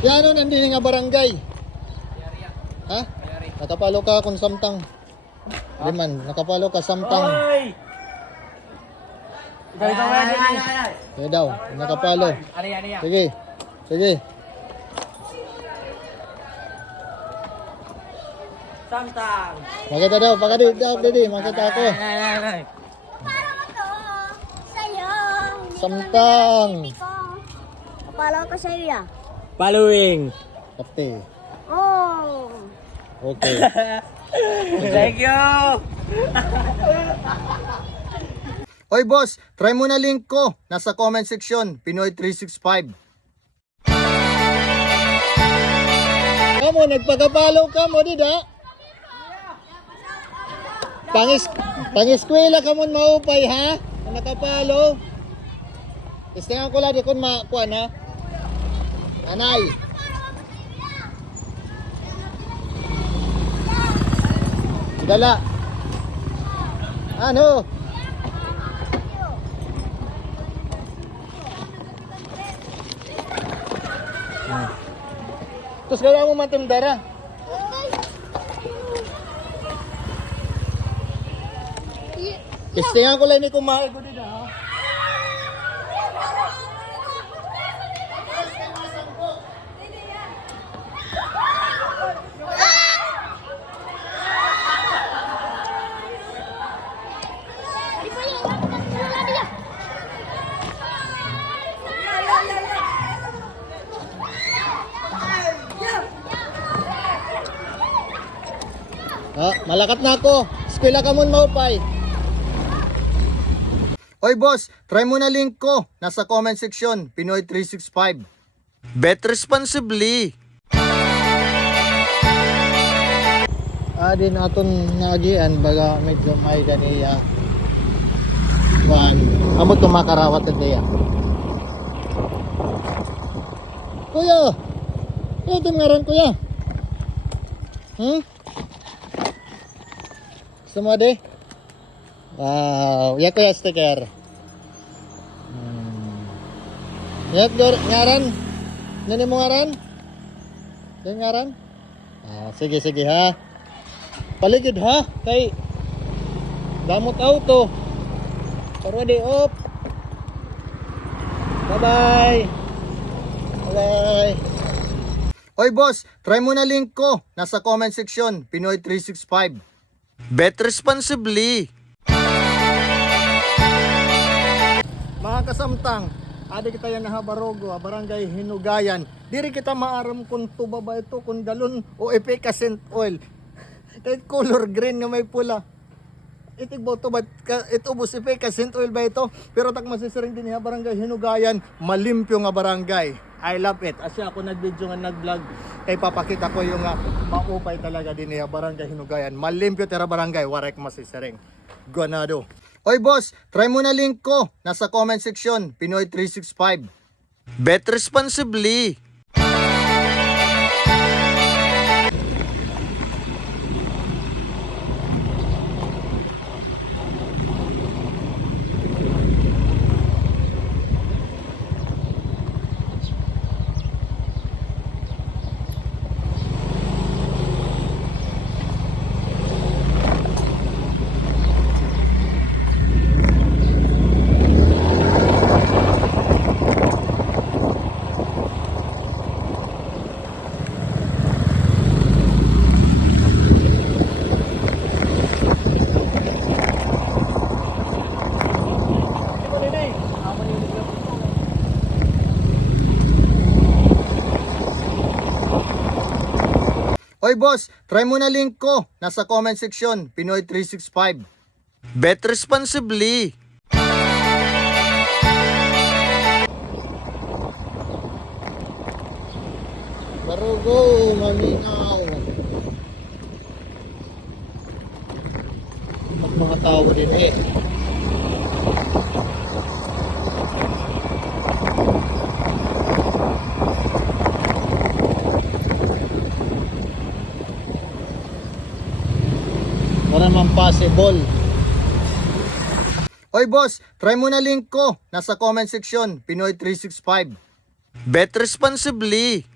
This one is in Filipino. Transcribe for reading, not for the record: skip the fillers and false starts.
Yan o, nandini nga barangay. Ha? Nakapalo ka kung samtang. Liman, nakapalo ka samtang. Hoy! Ikaw nga din. Kaya daw, nakapalo. Ano yan? Sige, sige. Samtang. Makita daw, pakadi daw, didi, makita ako. Parang ako sa'yo. Samtang. Kapalo ko sa'yo ya. Following. Kapte. Oh. Okay. Thank you. Oy boss, try mo na link ko. Nasa comment section, Pinoy 365. Kamo, nagpagapalo ka mo, dida? Pangiskwela ka mo maupay, ha? Nakapalo. Istingan ko lang, di kon makuan, ha? Anay. Dala. Ano? Terus gawa mo matim dara. Istingan ko lang ni kumain ko dito, ha? Malakat na ako. Eskwela ka mun maupay. Oy boss, try mo na link ko. Nasa comment section, Pinoy 365. Bet responsibly. Din aton nagian baga medyo may ganiya. Wan, amo tumakarawat niya. Kuya. Ito meron kuya. Sumade? Wow, ya kuya sticker. Yak ngaran? Nani mo ngaran? Yan ngaran? Sige ha. Paligid ha, kay damot auto. Parwadi op. Bye-bye. Bye-bye. Oy boss, try mo na link ko. Nasa comment section, Pinoy 365. Bet responsibly. Mga kasamtang, adi kita yan na Habarogo, barangay Hinugayan. Diri kita maaram kung tuba ba ito, kung galon o efficacent oil. Kahit color green nga may pula. Itig ba ito ba, ito bus efficacent oil ba ito? Pero tak masisiring din ha, barangay Hinugayan, malimpyo nga barangay. I love it. Asya ako nag-video nga nag-vlog. Kay papakita ko yung maupay talaga din niya barangay Hinugayan. Malimpyo tera barangay, warek masisiring. Ganado. Oy boss, try mo na link ko. Nasa comment section, Pinoy 365. Bet responsibly. Oy boss, try mo na link ko. Nasa comment section, Pinoy 365. Bet responsibly. Barugo, mamingaw. At mga tao din eh. Wala naman possible. Oy boss, try mo na link ko. Nasa comment section, Pinoy 365. Bet responsibly.